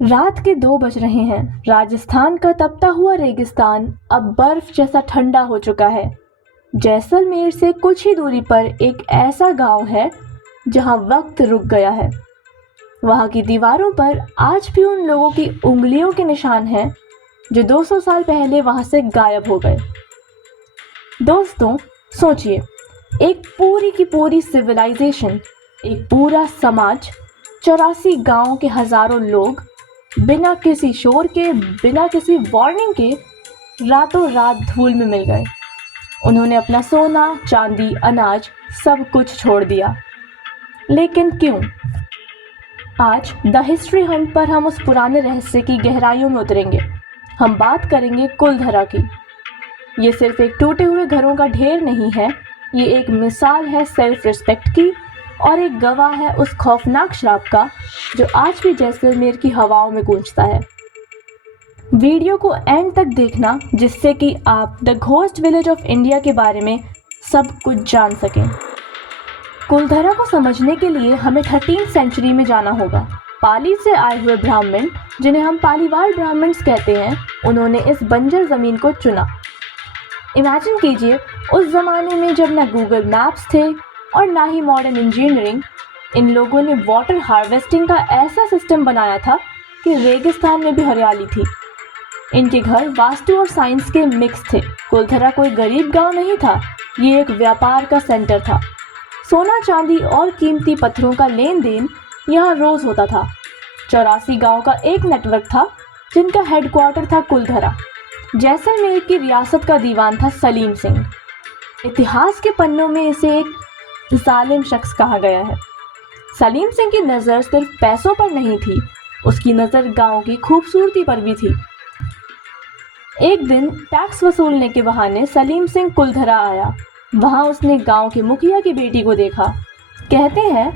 रात के 2 बज रहे हैं। राजस्थान का तपता हुआ रेगिस्तान अब बर्फ जैसा ठंडा हो चुका है। जैसलमेर से कुछ ही दूरी पर एक ऐसा गांव है जहां वक्त रुक गया है। वहां की दीवारों पर आज भी उन लोगों की उंगलियों के निशान हैं जो 200 साल पहले वहां से गायब हो गए। दोस्तों, सोचिए, एक पूरी की पूरी सिविलाइजेशन, एक पूरा समाज, 84 गांव के हजारों लोग बिना किसी शोर के, बिना किसी वार्निंग के रातों रात धूल में मिल गए। उन्होंने अपना सोना, चांदी, अनाज सब कुछ छोड़ दिया। लेकिन क्यों? आज द हिस्ट्री हंट पर हम उस पुराने रहस्य की गहराइयों में उतरेंगे। हम बात करेंगे कुलधरा की। ये सिर्फ एक टूटे हुए घरों का ढेर नहीं है, ये एक मिसाल है सेल्फ रिस्पेक्ट की और एक गवाह है उस खौफनाक श्राप का जो आज भी जैसलमेर की हवाओं में गूंजता है। वीडियो को एंड तक देखना जिससे कि आप the ghost village of India के बारे में सब कुछ जान सकें। कुलधरा को समझने के लिए हमें 13th सेंचुरी में जाना होगा। पाली से आए हुए ब्राह्मण, जिन्हें हम पालीवाल ब्राह्मण्स कहते हैं, उन्होंने इस बंजर ज़मीन को चुना। इमेजिन कीजिए, उस ज़माने में जब ना गूगल मैप्स थे और ना ही मॉडर्न इंजीनियरिंग, इन लोगों ने वाटर हार्वेस्टिंग का ऐसा सिस्टम बनाया था कि रेगिस्तान में भी हरियाली थी। इनके घर वास्तु और साइंस के मिक्स थे। कुलधरा कोई गरीब गांव नहीं था, ये एक व्यापार का सेंटर था। सोना, चांदी और कीमती पत्थरों का लेन देन यहाँ रोज होता था। 84 गांव का एक नेटवर्क था जिनका हेडक्वार्टर था कुलधरा। जैसलमेर की रियासत का दीवान था सलीम सिंह। इतिहास के पन्नों में इसे एक जालिम शख्स कहा गया है। सलीम सिंह की नज़र सिर्फ पैसों पर नहीं थी, उसकी नज़र गांव की खूबसूरती पर भी थी। एक दिन टैक्स वसूलने के बहाने सलीम सिंह कुलधरा आया। वहां उसने गांव के मुखिया की बेटी को देखा। कहते हैं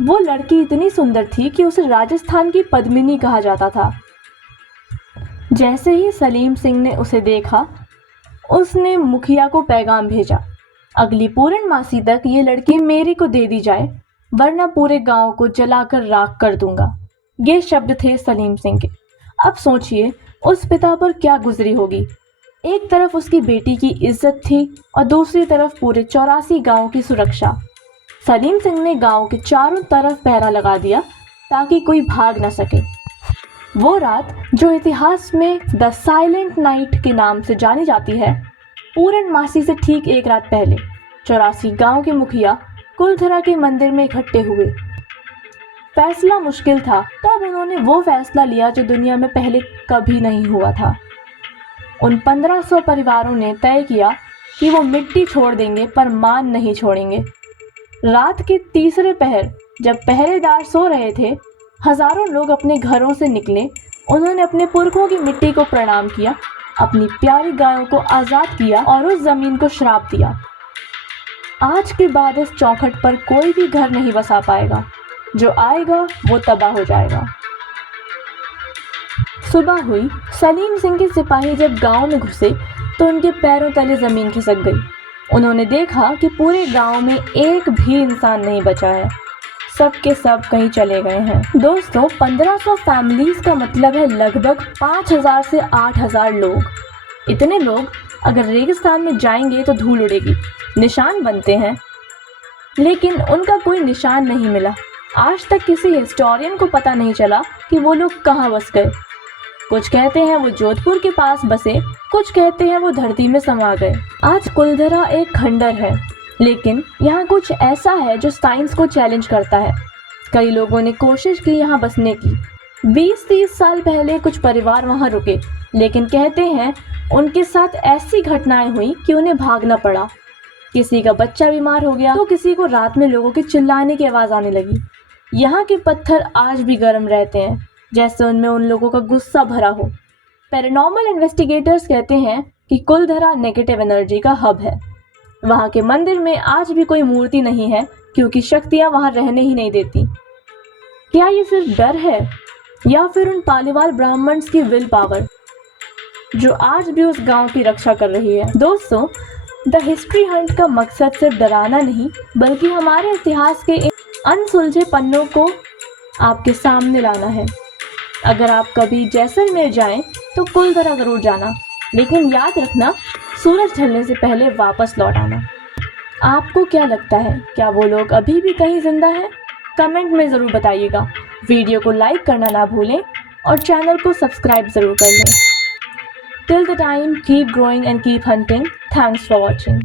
वो लड़की इतनी सुंदर थी कि उसे राजस्थान की पद्मिनी कहा जाता था। जैसे ही सलीम सिंह ने उसे देखा, उसने मुखिया को पैगाम भेजा, अगली पूर्णमासी तक ये लड़की मेरे को दे दी जाए, वरना पूरे गांव को जलाकर राख कर दूंगा। ये शब्द थे सलीम सिंह के। अब सोचिए उस पिता पर क्या गुजरी होगी। एक तरफ उसकी बेटी की इज्जत थी और दूसरी तरफ पूरे 84 गांव की सुरक्षा। सलीम सिंह ने गांव के चारों तरफ पहरा लगा दिया ताकि कोई भाग न सके। वो रात, जो इतिहास में द साइलेंट नाइट के नाम से जानी जाती है, पूर्णमासी से ठीक एक रात पहले 84 गांव के मुखिया कुलधरा के मंदिर में इकट्ठे हुए। फैसला मुश्किल था, तब उन्होंने वो फैसला लिया जो दुनिया में पहले कभी नहीं हुआ था। उन 1500 परिवारों ने तय किया कि वो मिट्टी छोड़ देंगे पर मान नहीं छोड़ेंगे। रात के तीसरे पहर, जब पहरेदार सो रहे थे, हजारों लोग अपने घरों से निकले। उन्होंने अपने पुरखों की मिट्टी को प्रणाम किया, अपनी प्यारी गायों को आज़ाद किया और उस ज़मीन को श्राप दिया। आज के बाद इस चौखट पर कोई भी घर नहीं बसा पाएगा, जो आएगा वो तबाह हो जाएगा। सुबह हुई। सलीम सिंह के सिपाही जब गांव में घुसे तो उनके पैरों तले ज़मीन खिसक गई। उन्होंने देखा कि पूरे गांव में एक भी इंसान नहीं बचा है, सब के सब कहीं चले गए हैं। दोस्तों, 1500 फैमिलीज का मतलब है लगभग 5000 से 8000 लोग। इतने लोग अगर रेगिस्तान में जाएंगे तो धूल उड़ेगी। निशान बनते हैं, लेकिन उनका कोई निशान नहीं मिला। आज तक किसी हिस्टोरियन को पता नहीं चला कि वो लोग कहाँ बस गए। कुछ कहते हैं वो जोधपुर के पास बसे, कुछ कहते हैं वो धरती में समा गए। आज कुलधरा एक खंडर है, लेकिन यहाँ कुछ ऐसा है जो साइंस को चैलेंज करता है। कई लोगों ने कोशिश की यहाँ बसने की। 20-30 साल पहले कुछ परिवार वहाँ रुके, लेकिन कहते हैं उनके साथ ऐसी घटनाएं हुई कि उन्हें भागना पड़ा। किसी का बच्चा बीमार हो गया तो किसी को रात में लोगों के चिल्लाने की आवाज़ आने लगी। यहाँ के पत्थर आज भी गर्म रहते हैं, जैसे उनमें उन लोगों का गुस्सा भरा हो। पैरानॉर्मल इन्वेस्टिगेटर्स कहते हैं कि कुलधरा नेगेटिव एनर्जी का हब है। वहाँ के मंदिर में आज भी कोई मूर्ति नहीं है क्योंकि शक्तियाँ वहाँ रहने ही नहीं देती। क्या ये सिर्फ डर है या फिर उन पालीवाल ब्राह्मण्स की विल पावर जो आज भी उस गांव की रक्षा कर रही है? दोस्तों, द हिस्ट्री हंट का मकसद सिर्फ डराना नहीं, बल्कि हमारे इतिहास के इन अनसुलझे पन्नों को आपके सामने लाना है। अगर आप कभी जैसलमेर जाएं तो कुलधरा ज़रूर जाना, लेकिन याद रखना सूरज ढलने से पहले वापस लौट आना। आपको क्या लगता है, क्या वो लोग अभी भी कहीं जिंदा हैं? कमेंट में ज़रूर बताइएगा। वीडियो को लाइक करना ना भूलें और चैनल को सब्सक्राइब ज़रूर कर लें। Till the time, keep growing and keep hunting. Thanks for watching.